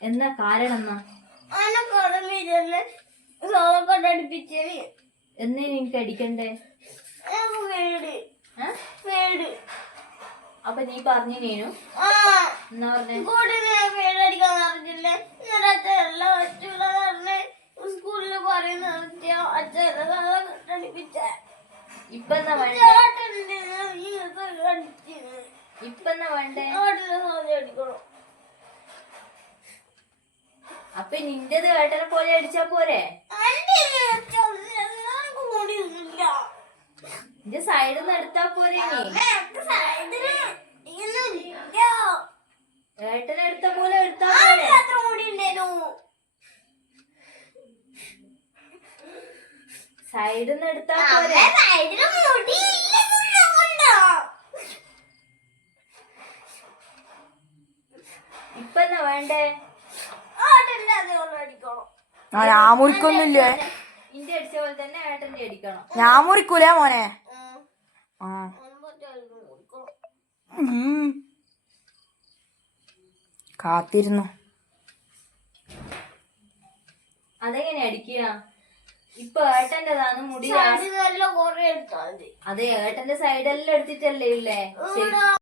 എന്നാ കാരണം എന്നാ എന്നേ നിനക്ക് അടിക്കണ്ടേ? അപ്പൊ നീ പറഞ്ഞേനു എന്നാ പറഞ്ഞേ? സ്കൂളില് പറയുന്ന ഇപ്പൊ എന്നാ വേണ്ടേ? ഇപ്പൊ എന്നാ വേണ്ടേ? അപ്പൊ നിന്റേത് ഏട്ടനെ പോലെ അടിച്ചാ പോരെ? നിന്റെ സൈഡിൽ നിന്ന് എടുത്താ പോരെ? ഏട്ടനെ എടുത്ത പോലെ എടുത്താ പോരെ? സൈഡിൽ നിന്ന് എടുത്താ പോരെ? ഇപ്പൊ എന്നാ വേണ്ടേ? ഞാൻ മുറിക്കൊന്നുമില്ലേ? ഇന്റെ അടിച്ച പോലെ തന്നെ ഏട്ടന്റെ അടിക്കണം. ഞാൻ മുറിക്കൂലേ മോനെ. കാത്തിരുന്നു. അതെങ്ങനെ അടിക്കുക? ഇപ്പൊ ഏട്ടന്റെതാണ് മുടി. അതെ, ഏട്ടന്റെ സൈഡെല്ലാം എടുത്തിട്ടല്ലേ ഇല്ലേ?